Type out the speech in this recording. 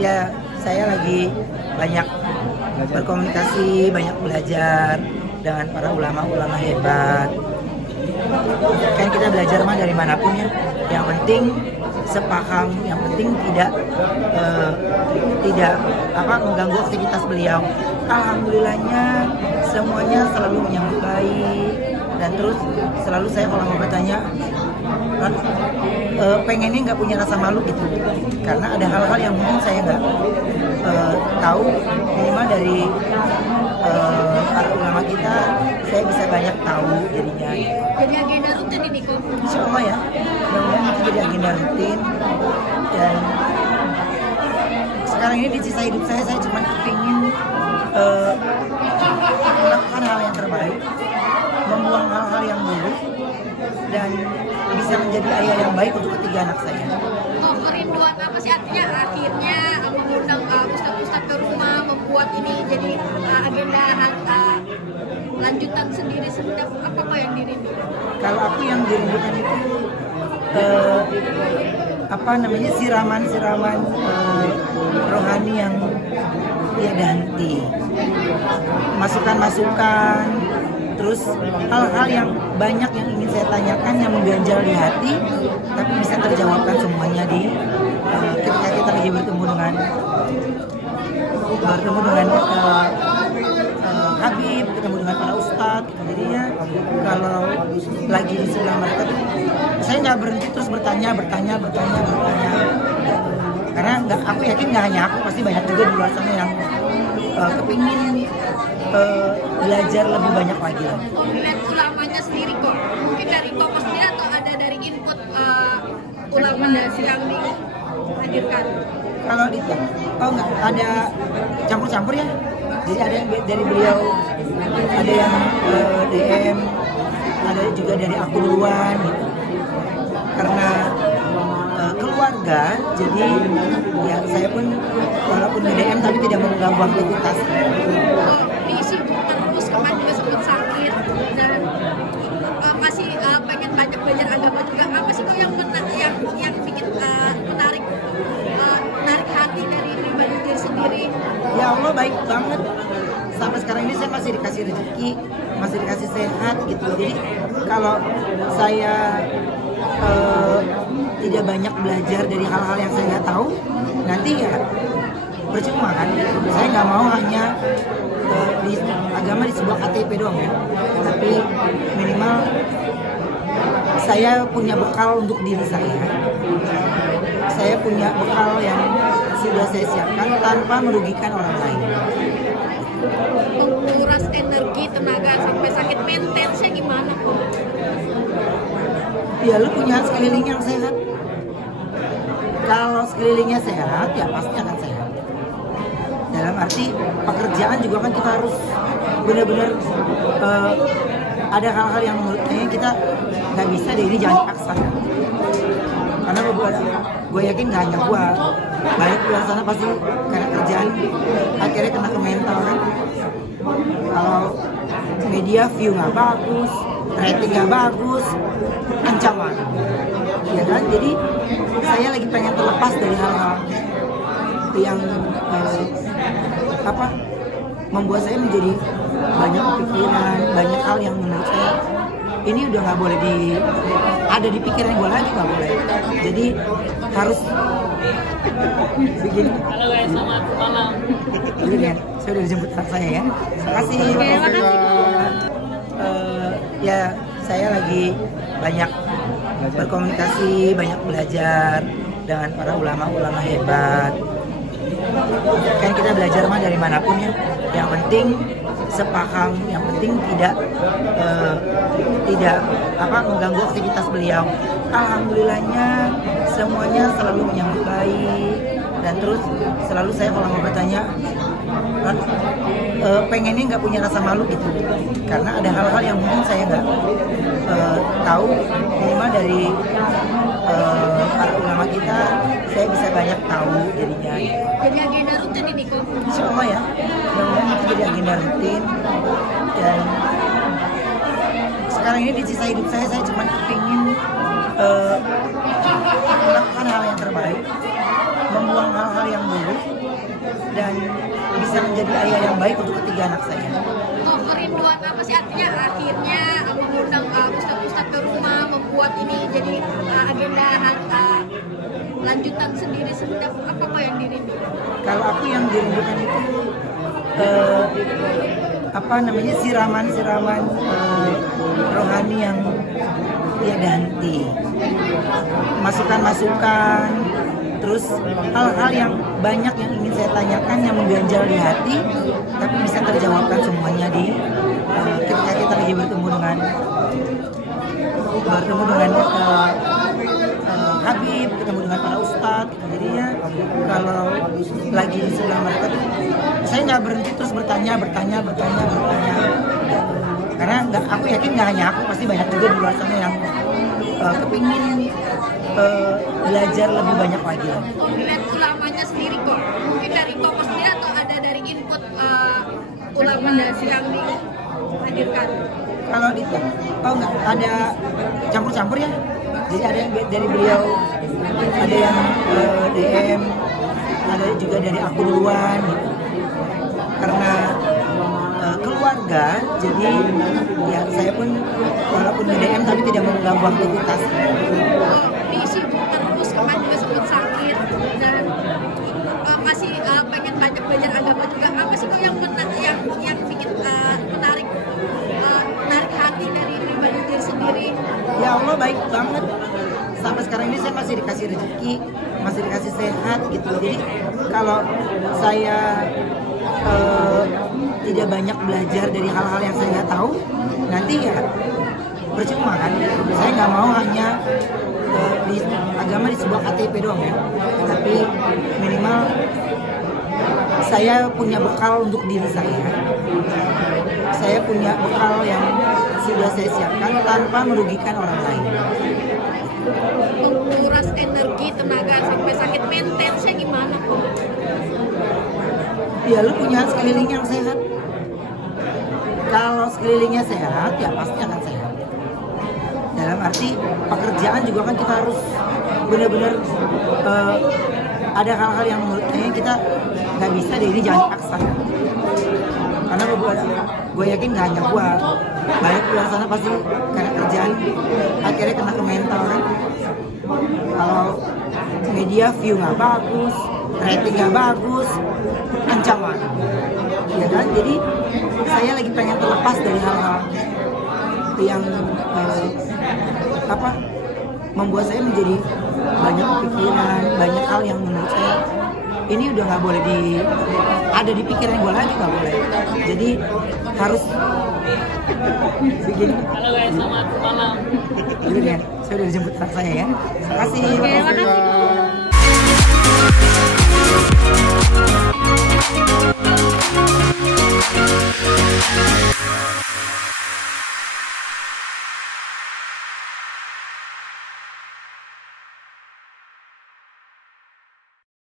Ya, saya lagi banyak berkomunikasi, banyak belajar dengan para ulama-ulama hebat. Kan kita belajar mah dari manapun ya. Yang penting sepaham, yang penting tidak mengganggu aktivitas beliau. Alhamdulillahnya semuanya selalu menyambut baik, dan terus selalu saya kalau mau bertanya pengennya nggak punya rasa malu gitu, karena ada hal-hal yang mungkin saya nggak tahu, minimal dari para ulama kita saya bisa banyak tahu jadinya. Jadi agenda rutin ini kok? Insya Allah ya, mudah-mudahan itu jadi agenda rutin. Dan sekarang ini di sisa hidup saya cuma kepingin melakukan hal yang terbaik, membuang hal-hal yang buruk, dan bisa menjadi ayah yang baik untuk ketiga anak saya. Oh, kerinduan apa sih artinya akhirnya mengundang ustadz-ustadz ke rumah, membuat ini jadi agenda lanjutan sendiri, sedang apa yang dirindukan? Kalau aku yang dirindukan itu siraman rohani yang tiada henti, masukan-masukan, terus hal-hal yang banyak yang ingin saya tanyakan yang mengganjal di hati, tapi bisa terjawabkan semuanya di ketika kita lagi bertemu dengan Habib, ketemu dengan para ustadz. Jadinya kalau lagi di sebelah mereka tuh saya nggak berhenti terus bertanya, karena aku yakin nggak hanya aku, pasti banyak juga di luar sana yang kepingin belajar lebih banyak lagi. Dan ulamanya sendiri kok, mungkin dari Koko sendiri atau ada dari input ulama yang dihadirkan? Kalau itu, nggak ada campur-campur ya. Jadi ada yang dari beliau, ada yang DM, ada juga dari aku duluan gitu. Karena keluarga, jadi ya saya pun walaupun di DM tapi tidak mengganggu aktivitas. Diisi terus, kemarin juga sempat sakit dan masih pengen banyak belajar agama juga. Apa sih kok yang bikin menarik hati dari pribadi diri sendiri? Ya Allah, baik banget. Sampai sekarang ini saya masih dikasih rezeki, masih dikasih sehat gitu. Jadi kalau saya tidak banyak belajar dari hal-hal yang saya nggak tahu, nanti ya percuma kan. Saya nggak mau hanya di agama di sebuah KTP doang ya, tapi minimal saya punya bekal untuk diri saya. Saya punya bekal yang sudah saya siapkan tanpa merugikan orang lain. Menguras energi, tenaga sampai sakit, maintenance-nya gimana kok? Ya lu punya sekeliling yang sehat. Kalau sekelilingnya sehat, ya pasti akan sehat. Dalam arti pekerjaan juga kan kita harus benar-benar ada hal-hal yang menurut saya kita nggak bisa deh, ini jangan dipaksa. Karena gue yakin nggak hanya gue, banyak di luar sana pasti karena kerjaan akhirnya kena ke mental kan. Kalau media view nggak bagus, rating nggak bagus, ancaman, ya kan? Jadi saya lagi pengen terlepas dari hal-hal yang membuat saya menjadi banyak pikiran, banyak hal yang menurut saya ini udah nggak boleh ada di pikiran gue lagi, nggak boleh. Jadi harus begini. Halo guys, selamat malam. Ini ya, saya udah dijemput anak saya ya. Terima kasih. Ya, saya lagi banyak berkomunikasi, banyak belajar dengan para ulama-ulama hebat. Kan kita belajar mah dari manapun ya. Yang penting sepaham, yang penting tidak mengganggu aktivitas beliau. Alhamdulillahnya semuanya selalu menyambut baik, dan terus selalu saya kalau mau bertanya pengennya nggak punya rasa malu gitu, karena ada hal-hal yang mungkin saya nggak tahu, minimal dari para ulama kita saya bisa banyak tahu jadinya. Jadi agenda rutin ini kok? Insya Allah ya, mudah-mudahan itu jadi agenda rutin. Dan sekarang ini di sisa hidup saya cuma kepingin melakukan hal yang terbaik, dan bisa menjadi ayah yang baik untuk ketiga anak saya. Oh, kerinduan apa sih artinya akhirnya mengundang ustadz-ustadz ke rumah, membuat ini jadi agenda lanjutan sendiri, sedap apa yang dirindu? Kalau aku yang dirindukan itu siraman rohani yang tiada henti, masukan-masukan, terus hal-hal yang banyak yang ingin saya tanyakan yang mengganjal di hati, tapi bisa terjawabkan semuanya di ketika kita lagi bertemu dengan Habib, ketemu dengan para ustadz. Jadinya kalau lagi di sebelah mereka tuh saya nggak berhenti terus bertanya, karena aku yakin nggak hanya aku, pasti banyak juga di luar sana yang kepingin belajar lebih banyak lagi. Dilihat ulamanya sendiri kok, mungkin dari tokoh sendiri atau ada dari input ulama yang dihadirkan? Kalau nggak ada campur-campur ya. Jadi ada yang dari beliau, ada yang DM, ada juga dari aku duluan gitu. Karena keluarga, jadi ya saya pun walaupun di DM tapi tidak mengganggu aktivitas. Diisi terus, kemarin juga sempat sakit dan masih pengen banyak belajar agama juga. Apa sih kok yang bikin menarik hati dari pribadi diri sendiri? Ya Allah baik banget. Sampai sekarang ini saya masih dikasih rezeki, masih dikasih sehat gitu. Jadi kalau saya tidak banyak belajar dari hal-hal yang saya nggak tahu, nanti ya percuma kan. Saya nggak mau hanya di agama di sebuah KTP doang ya, tapi minimal saya punya bekal untuk diri saya. Saya punya bekal yang sudah saya siapkan tanpa merugikan orang lain. Menguras energi, tenaga sampai sakit, maintenance-nya gimana kok? Ya lu punya sekeliling yang sehat. Kalau sekelilingnya sehat, ya pasti akan sehat. Dalam arti pekerjaan juga kan kita harus benar-benar ada hal-hal yang menurut saya kita nggak bisa deh, ini jangan dipaksa. Karena gue yakin nggak hanya gue, banyak di luar sana pasti karena kerjaan akhirnya kena ke mental kan. Kalau media view nggak bagus, rating nggak bagus, ancaman, ya kan? Jadi saya lagi pengen terlepas dari hal-hal yang membuat saya menjadi banyak pikiran, banyak hal yang menurut saya ini udah nggak boleh ada di pikiran gue lagi, nggak boleh. Jadi harus bikin. Halo guys, selamat malam. Ini ya, saya udah dijemput anak saya ya. Terima kasih. Terima kasih.